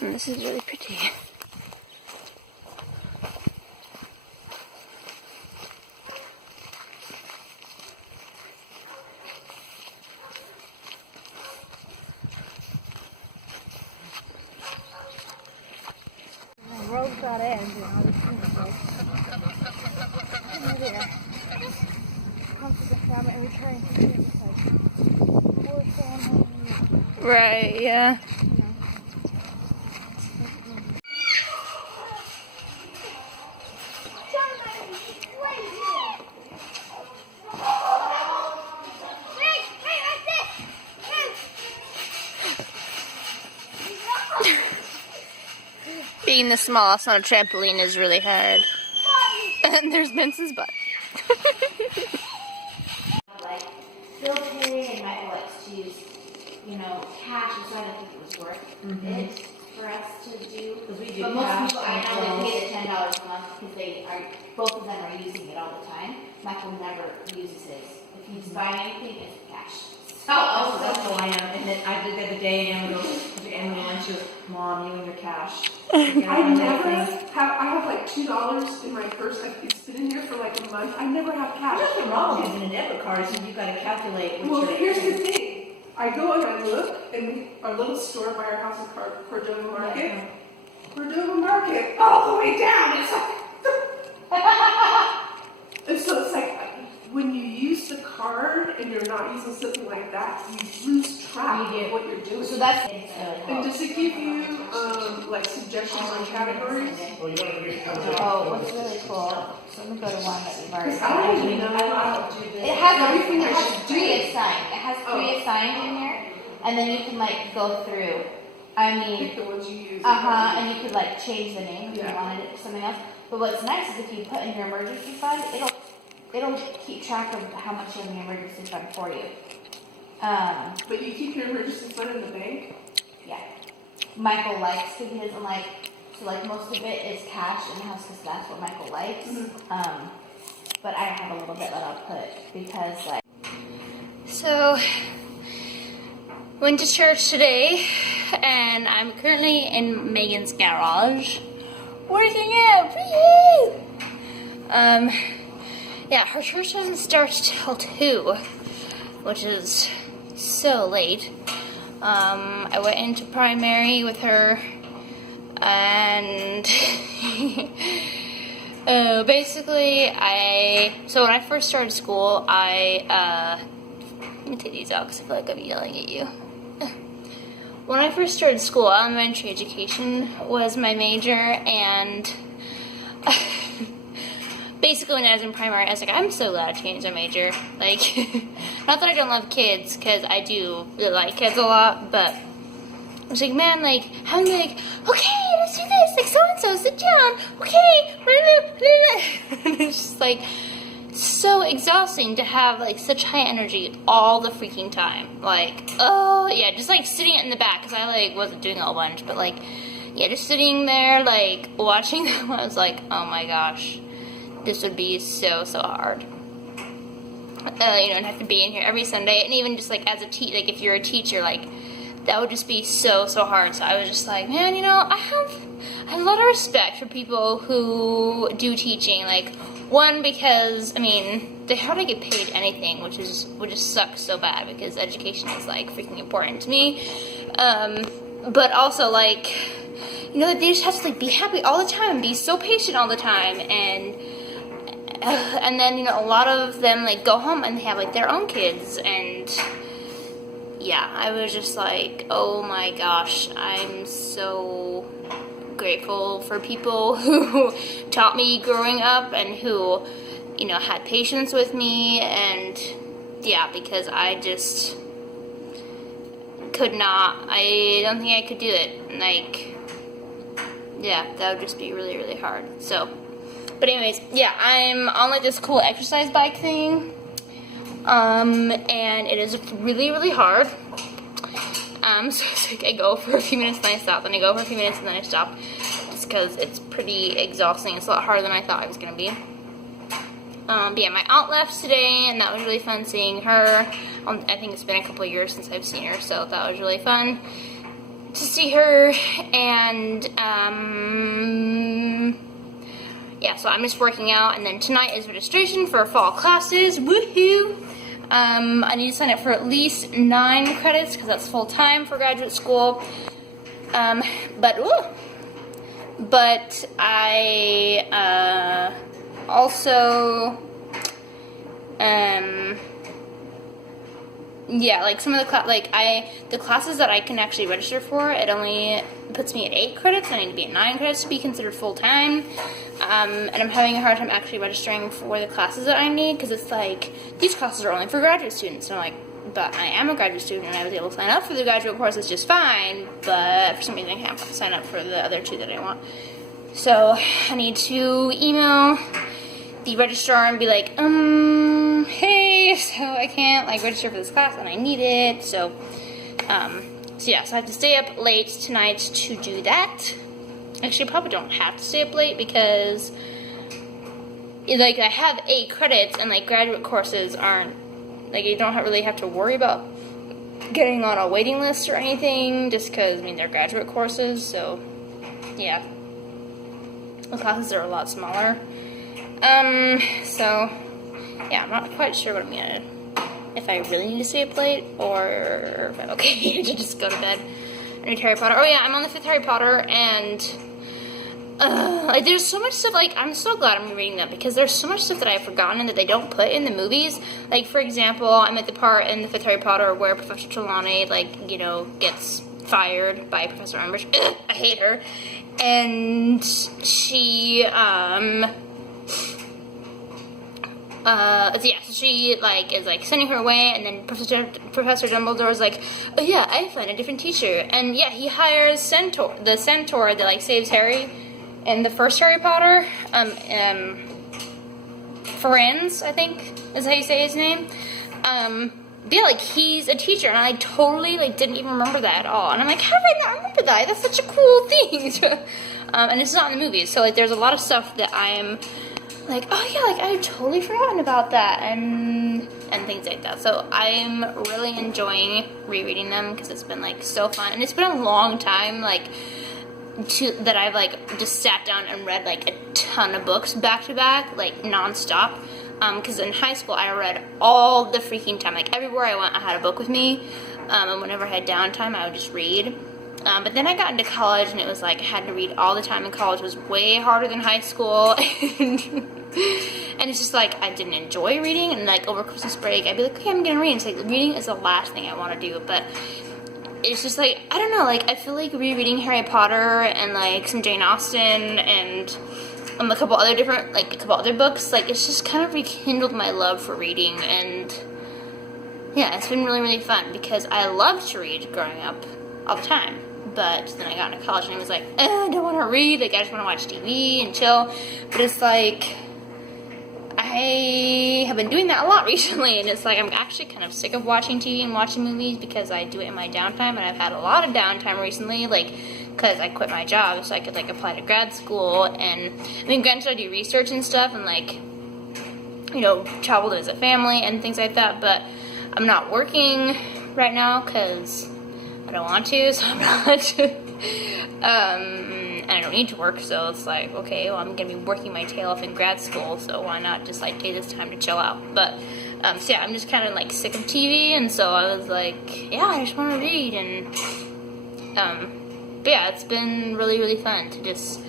And this is really pretty. The road's got ends and all these things like there. Comes to the farm and return to like right, yeah. Being the smallest on a trampoline is really hard. And there's Benson's butt. Like, Bill Perry and Michael likes to use, you know, cash, so I don't think it was worth it for us to do. Because we do but most cash. people I know they pay the $10 a month because they are, both of them are using it all the time. Michael never uses his. If he's buying anything, it's cash. Oh, that's how I am. And then I did the other day, and Emma goes, and she goes, Mom, you and your cash. I have like $2 in my purse. It's been in here for like a month. I never have cash. There's nothing wrong with using a debit card, so you've got to calculate what Well, you're here's the thing. I go and I look, and our little store by our house is Cordova Market. Yeah. Cordova Market, all the way down. It's like, and so it's like when you use the card and you're not using something like that, you lose track of what you're doing. So that's And does it give you like suggestions on categories? oh, what's really cool. So let me go to one that we've already Because I don't even know how to do this. It has everything it I has should do. pre-assigned. It has pre-assigned in here, and then you can like go through. I mean, Pick the ones you use. and you could like change the name if you Yeah. wanted it for something else. But what's nice is if you put in your emergency fund, it'll keep track of how much you have in your emergency fund for you. But you keep your emergency fund in the bank? Yeah. Michael likes because he doesn't like, so like most of it is cash in the house because that's what Michael likes. But I have a little bit that I'll put because like. So, went to church today, and I'm currently in Megan's garage, working out. Woo! Yeah, her church doesn't start till 2, which is so late. I went into primary with her, and basically, so when I first started school, let me take these out because I feel like I'm yelling at you. When I first started school, elementary education was my major, and basically when I was in primary, I was like, I'm so glad I changed my major. Like, not that I don't love kids, because I do really like kids a lot, but I was like, man, like, having to be like, okay, let's do this, like, so-and-so, sit down, okay, and it's just like, so exhausting to have like such high energy all the freaking time. Like, oh yeah, just like sitting in the back because I like wasn't doing a whole bunch, but like, yeah, just sitting there like watching them. I was like, oh my gosh, this would be so hard. And have to be in here every Sunday, and even just like as a like if you're a teacher, like that would just be so hard. So I was just like, man, I have a lot of respect for people who do teaching. Like, one, because, I mean, they hardly get paid anything, which just sucks so bad because education is, like, freaking important to me. But also, like, they just have to, like, be happy all the time, be so patient all the time, and then, a lot of them, like, go home and they have, like, their own kids, and yeah, I was just like, oh my gosh, I'm so grateful for people who taught me growing up and who, had patience with me, and yeah, because I just could not, I don't think I could do it, like, yeah, that would just be really hard, so, but anyways, yeah, I'm on like this cool exercise bike thing, and it is really hard. So it's like I go for a few minutes and I stop, then I go for a few minutes and then I stop, just because it's pretty exhausting. It's a lot harder than I thought it was going to be. But yeah, my aunt left today, and that was really fun seeing her. I think it's been a couple of years since I've seen her, so that was really fun. to see her, and yeah, so I'm just working out, and then tonight is registration for fall classes. Woohoo! I need to sign up for at least 9 credits because that's full time for graduate school. But I also yeah, like some of the the classes that I can actually register for, it only puts me at 8 credits. I need to be at 9 credits to be considered full time. And I'm having a hard time actually registering for the classes that I need because it's like these classes are only for graduate students. And I'm like, but I am a graduate student and I was able to sign up for the graduate courses just fine, but for some reason I can't sign up for the other 2 that I want. So I need to email the registrar and be like, hey, so I can't like register for this class and I need it. So yeah, so I have to stay up late tonight to do that. Actually, I probably don't have to stay up late because like I have 8 credits and like graduate courses aren't, like you don't really have to worry about getting on a waiting list or anything just because, I mean, they're graduate courses, so yeah. The classes are a lot smaller. So yeah, I'm not quite sure what I'm gonna, if I really need to stay up late or if I'm okay to just go to bed. I read Harry Potter. Oh yeah, I'm on the 5th Harry Potter, and like there's so much stuff, like I'm so glad I'm reading them because there's so much stuff that I've forgotten that they don't put in the movies. Like for example, I'm at the part in the 5th Harry Potter where Professor Trelawney, like, you know, gets fired by Professor Umbridge. I hate her. And she so she like is like sending her away, and then Professor Dumbledore's like, oh yeah, I find a different teacher, and yeah, he hires the centaur that like saves Harry in the first Harry Potter, Firenze, I think is how you say his name. Yeah, like he's a teacher, and I totally like didn't even remember that at all, and I'm like, how did I not remember that? That's such a cool thing. And it's not in the movies, so like there's a lot of stuff that I'm like, oh yeah, like I've totally forgotten about that, and things like that. So I'm really enjoying rereading them because it's been like so fun, and it's been a long time like that I've like just sat down and read like a ton of books back to back, like nonstop. Because in high school I read all the freaking time, like everywhere I went I had a book with me, and whenever I had downtime I would just read. But then I got into college, and it was like I had to read all the time, and college was way harder than high school. And it's just like I didn't enjoy reading, and like over Christmas break I'd be like, okay, I'm gonna read. And it's like reading is the last thing I want to do, but it's just like, I don't know, like I feel like rereading Harry Potter and like some Jane Austen and a couple other books, like it's just kind of rekindled my love for reading. And yeah, it's been really, really fun because I loved to read growing up all the time. But then I got into college and I was like, I don't want to read, like I just want to watch TV and chill. But it's like, I have been doing that a lot recently, and it's like I'm actually kind of sick of watching TV and watching movies because I do it in my downtime, and I've had a lot of downtime recently, like, because I quit my job so I could, like, apply to grad school, and, I mean, granted I do research and stuff, and, like, you know, travel to visit family and things like that, but I'm not working right now because I don't want to, so I'm not. And I don't need to work, so it's like, okay, well, I'm gonna be working my tail off in grad school, so why not just like take this time to chill out? But so yeah, I'm just kind of like sick of TV, and so I was like, yeah, I just want to read. And but yeah, it's been really, really fun to just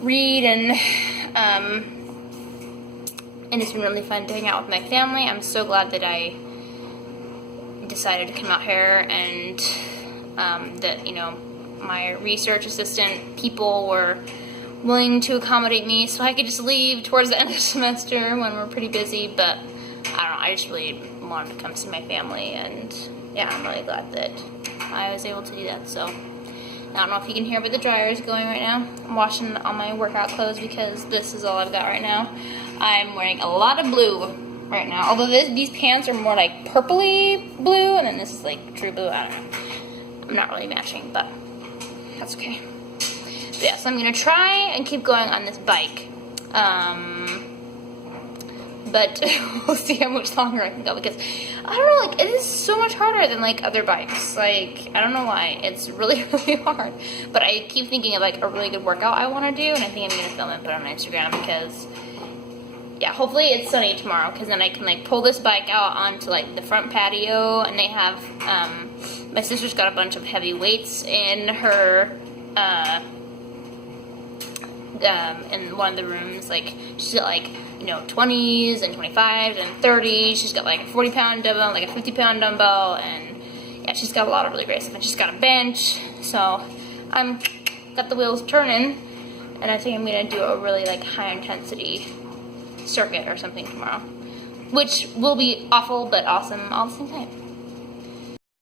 read, and it's been really fun to hang out with my family. I'm so glad that I decided to come out here, and that, you know, my research assistant people were willing to accommodate me so I could just leave towards the end of the semester when we're pretty busy. But I don't know, I just really wanted to come see my family, and yeah, I'm really glad that I was able to do that. So I don't know if you can hear, but the dryer is going right now. I'm washing all my workout clothes because this is all I've got right now. I'm wearing a lot of blue right now, although these pants are more like purpley blue, and then this is like true blue. I don't know, I'm not really matching, but that's okay. But yeah, so I'm gonna try and keep going on this bike. but we'll see how much longer I can go, because I don't know, like, it is so much harder than like other bikes. Like, I don't know why, it's really, really hard. But I keep thinking of like a really good workout I want to do, and I think I'm gonna film it and put it on Instagram, because yeah, hopefully it's sunny tomorrow, because then I can like pull this bike out onto like the front patio, and they have my sister's got a bunch of heavy weights in her in one of the rooms. Like, she's got like, you know, 20s and 25s and 30s. She's got like a 40-pound dumbbell, like a 50-pound dumbbell, and yeah, she's got a lot of really great stuff. And she's got a bench, so I'm got the wheels turning, and I think I'm gonna do a really like high intensity circuit or something tomorrow, which will be awful but awesome all at the same time.